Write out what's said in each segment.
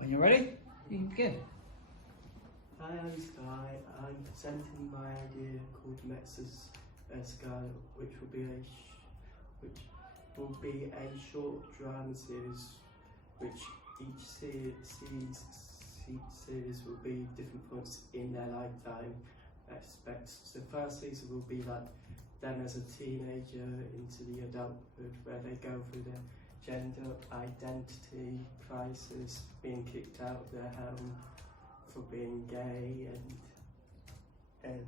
When you're ready, you can begin. Hi, I'm Skye. I'm presenting my idea called Metz's Skye, which will be a short drama series, which each series will be different points in their lifetime aspects. So the first season will be like them as a teenager into the adulthood, where they go through their gender identity crisis, being kicked out of their home for being gay, and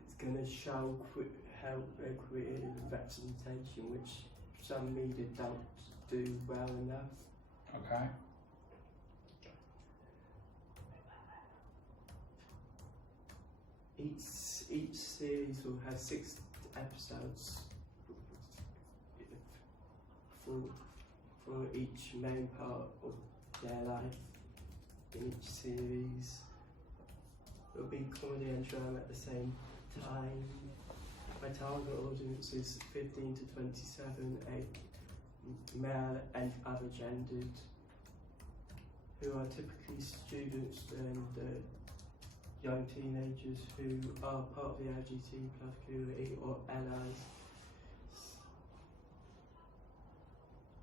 it's going to show how queer representation, which some media don't do well enough. Okay. Each series will have 6 episodes for each main part of their life in each series. It will be comedy and drama at the same time. My target audience is 15 to 27, male and other gendered, who are typically students and young teenagers who are part of the LGBT plus community or allies.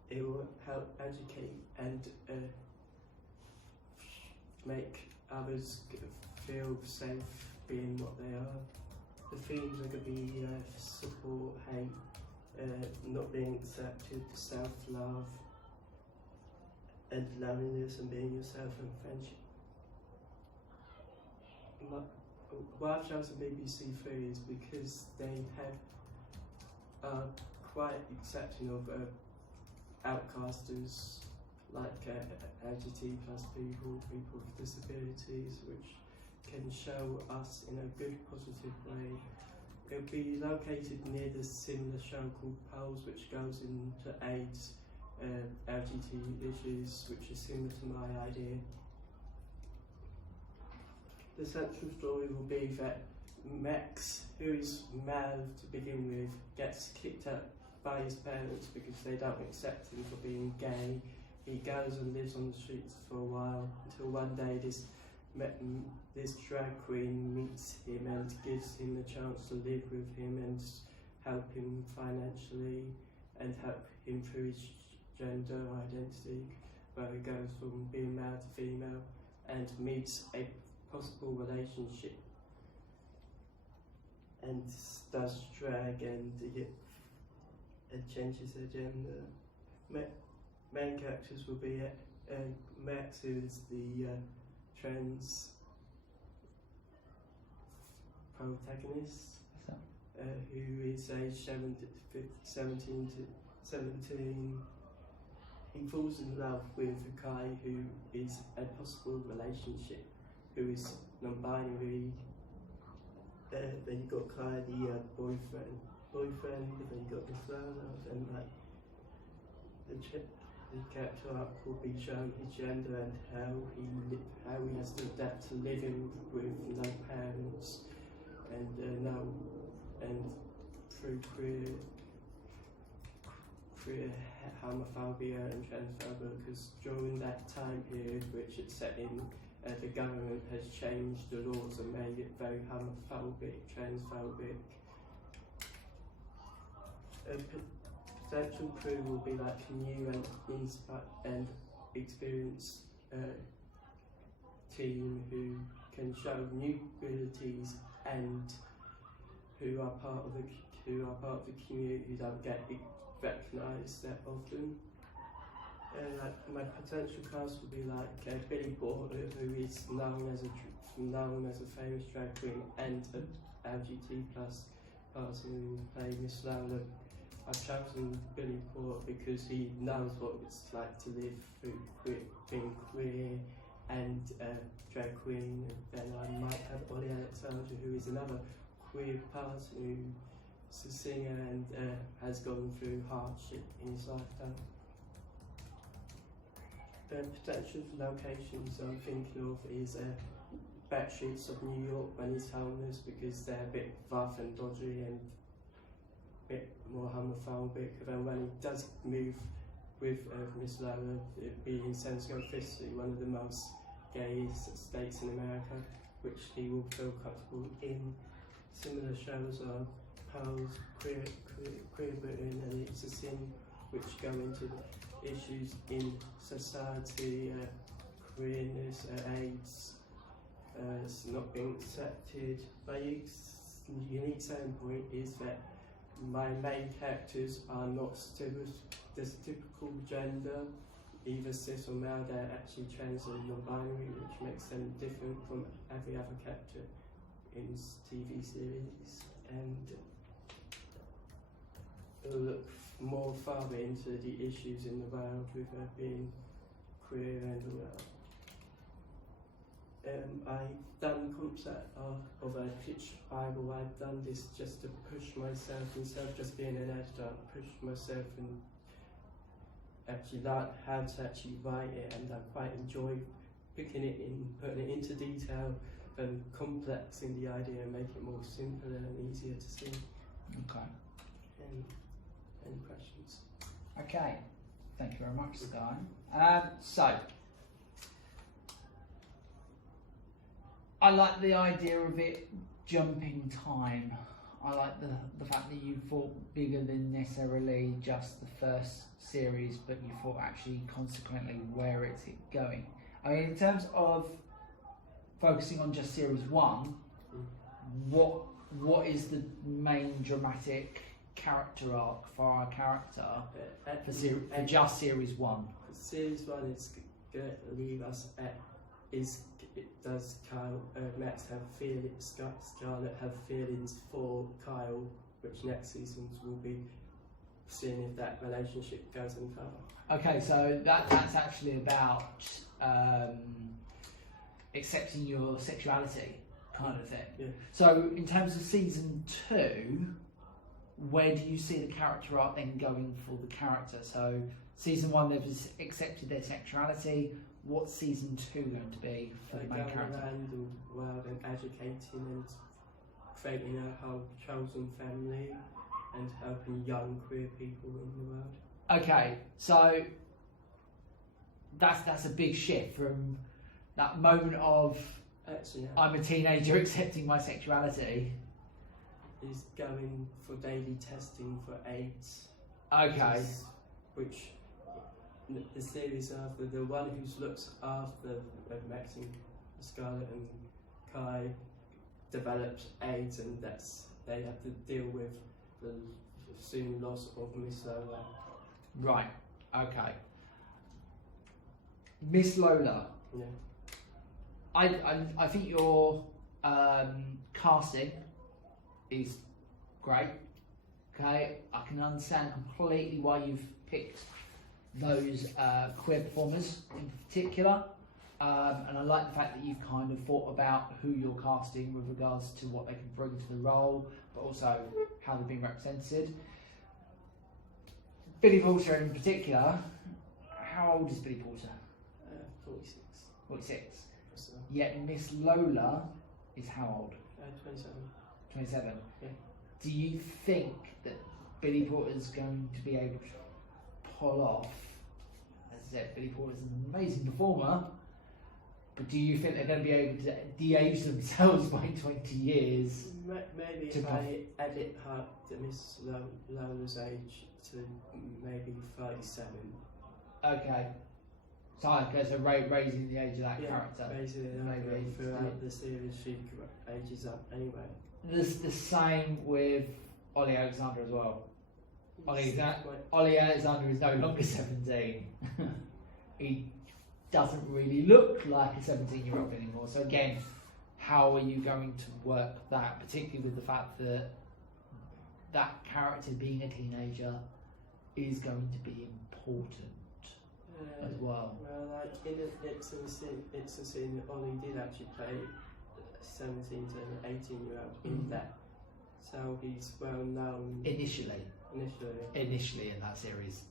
It will help educate and make others feel safe being what they are. The themes are going to be support, hate, not being accepted, self-love, and loneliness, and being yourself, and friendship. Why I've chosen BBC Three is because they have quite accepting of outcasters like LGBT plus people with disabilities, which can show us in a good positive way. It'll be located near the similar show called Pulse, which goes into AIDS, LGBT issues, which is similar to my idea. The central story will be that Max, who is male to begin with, gets kicked out by his parents because they don't accept him for being gay. He goes and lives on the streets for a while until one day this drag queen meets him and gives him the chance to live with him and help him financially and help him through his gender identity, where he goes from being male to female and meets a possible relationship and does drag and changes her gender. Main characters will be Max, who is the trans protagonist, who is aged 17 to 17. He falls in love with a guy who is a possible relationship, who is non-binary. Then you got Kai, the boyfriend. Then you got the flower, and like the character arc will be shown his gender and how he has to adapt to living with no parents and through queer homophobia and transphobia, because during that time period which it's set in, the government has changed the laws and made it very homophobic, transphobic. Potential crew will be like new and experienced team who can show new abilities and who are part of the community who don't get recognised that often. Like my potential cast would be like Billy Porter, who is known as a famous drag queen and an LGBT plus person who plays Miss Lola. I've chosen Billy Porter because he knows what it's like to live through being queer and drag queen. And then I might have Ollie Alexander, who is another queer person who's a singer and has gone through hardship in his lifetime. The potential locations I'm thinking of is back streets of New York when he's homeless, because they're a bit rough and dodgy and a bit more more homophobic. And then when he does move with Miss Lola, it being San Francisco, one of the most gayest states in America, which he will feel comfortable in. Similar shows are Pearls, Queer Britain and It's a Sin, which go into issues in society, queerness, AIDS, not being accepted. My unique selling point is that my main characters are not stereotypical gender, either cis or male. They're actually trans and non-binary, which makes them different from every other character in this TV series, and look more farther into the issues in the world with being queer and I've done concept of a pitch Bible. I've done this just to push myself, instead of just being an editor, push myself and actually learn how to actually write it, and I quite enjoy picking it in, putting it into detail and complexing the idea and making it more simpler and easier to see. Okay. Any questions? Okay. Thank you very much, Skye. So, I like the idea of it jumping time. I like the fact that you thought bigger than necessarily just the first series, but you thought actually consequently where it's going. I mean, in terms of focusing on just series one, what is the main dramatic character arc for our character for just series one? Series one is going to leave us at does Kyle Max have feelings? Scarlett have feelings for Kyle, which next seasons will be seeing if that relationship goes any further. Okay, so that's actually about accepting your sexuality, kind of thing. Yeah. So in terms of season 2, where do you see the character arc then going for the character? So season 1 they've accepted their sexuality. What's season 2 going to be for the main character? Around the world and educating and creating a whole chosen family and helping young queer people in the world. Okay, so that's a big shift from that moment of I'm a teenager accepting my sexuality. Is going for daily testing for AIDS. Okay. Which the series after, the one who looks after Maxine, Scarlett and Kai develops AIDS, and they have to deal with the soon loss of Miss Lola. Right. Okay. Miss Lola. Yeah. I think your casting is great. Okay, I can understand completely why you've picked those queer performers in particular, and I like the fact that you've kind of thought about who you're casting with regards to what they can bring to the role, but also how they're being represented. Billy Porter in particular, how old is Billy Porter? 46. 46. So. Yet Miss Lola is how old? 27. 27. Yeah. Do you think that Billy Porter's going to be able to pull off? As I said, Billy Porter's an amazing performer, but do you think they're going to be able to de-age themselves by 20 years? Maybe if I edit her to Miss Lola's age to maybe 37. Okay. So raising the age of that character. Raising it up throughout the series, she ages up anyway. There's the same with Ollie Alexander as well. Ollie Alexander is no longer 17. He doesn't really look like a 17-year-old anymore. So again, how are you going to work that, particularly with the fact that that character being a teenager is going to be important as well? Well, like in It's a Sin, Ollie did actually play 17 to 18-year-old in that, so he's well known initially in that series.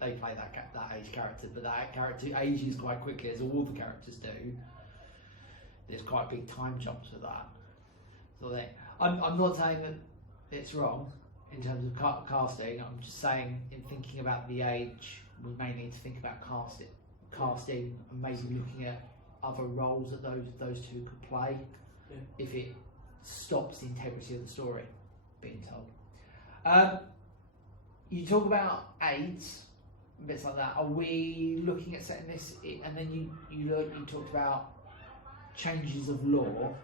They play that age character, but that character ages quite quickly, as all the characters do. There's quite big time jumps with that. So I'm not saying that it's wrong in terms of casting. I'm just saying, in thinking about the age, we may need to think about casting, and maybe looking at other roles that those two could play. Yeah. If it stops the integrity of the story being told. You talk about AIDS, bits like that. Are we looking at setting this? And then you talked about changes of law.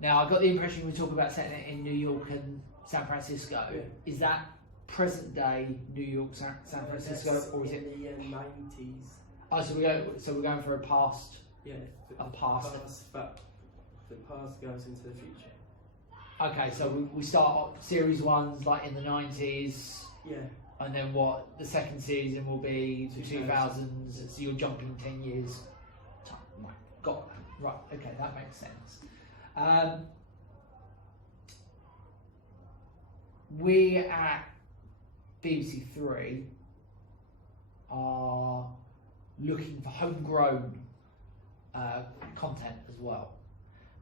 Now I got the impression we talk about setting it in New York and San Francisco. Yeah. Is that present day New York, San Francisco, or is it in the 90s? Oh, so we're going for a past. Yeah, A past. But the past goes into the future. Okay, so we start series ones like in the 90s. Yeah. And then what? The second season will be the 2000s. 2000s. So you're jumping 10 years. Got that. Right. Okay, that makes sense. We at BBC Three are looking for homegrown content as well.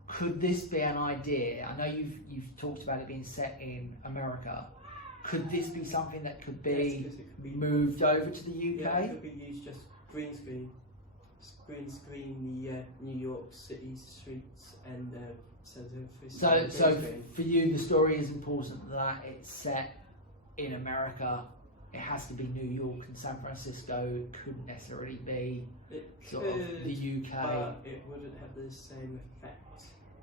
Could this be an idea? I know you've talked about it being set in America. Could this be something that could be, Yes, 'cause it could be moved over to the UK? Yeah, it could be used just green screen the New York City streets and So for you, the story is important that it's set in America. It has to be New York and San Francisco. It couldn't necessarily be sort of the UK. But it wouldn't have the same effect.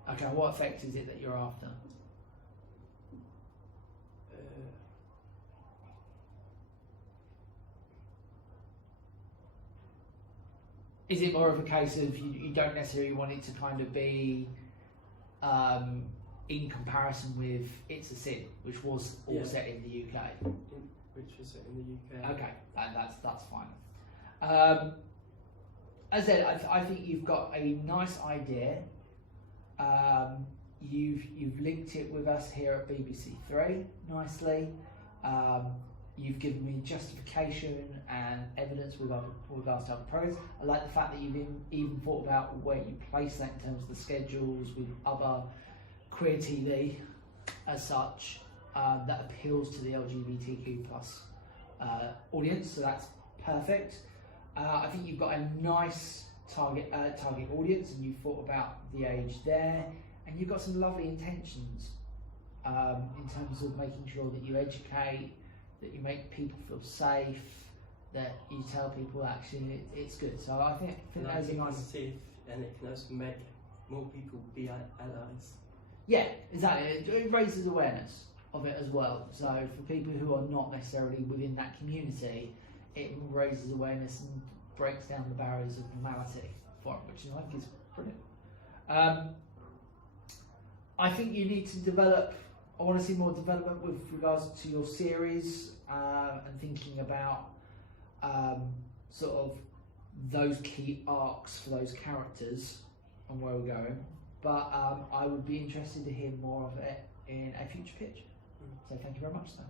Okay, what effect is it that you're after? Is it more of a case of you don't necessarily want it to kind of be in comparison with It's a Sin, which was all set in the UK? Which was set in the UK. Okay, that's fine. As I said, I think you've got a nice idea. You've linked it with us here at BBC Three nicely. You've given me justification and evidence with regards to other programs. I like the fact that you've even thought about where you place that in terms of the schedules with other queer TV as such that appeals to the LGBTQ plus audience. So that's perfect. I think you've got a nice target audience, and you've thought about the age there, and you've got some lovely intentions in terms of making sure that you educate, that you make people feel safe, that you tell people actually it's good. So I think that's a nice. Positive, and it can also make more people be allies. Yeah, exactly. It raises awareness of it as well. So for people who are not necessarily within that community, it raises awareness and breaks down the barriers of normality for it, which I think is brilliant. I think you need to develop. I want to see more development with regards to your series and thinking about sort of those key arcs for those characters and where we're going. But I would be interested to hear more of it in a future pitch. So thank you very much, sir.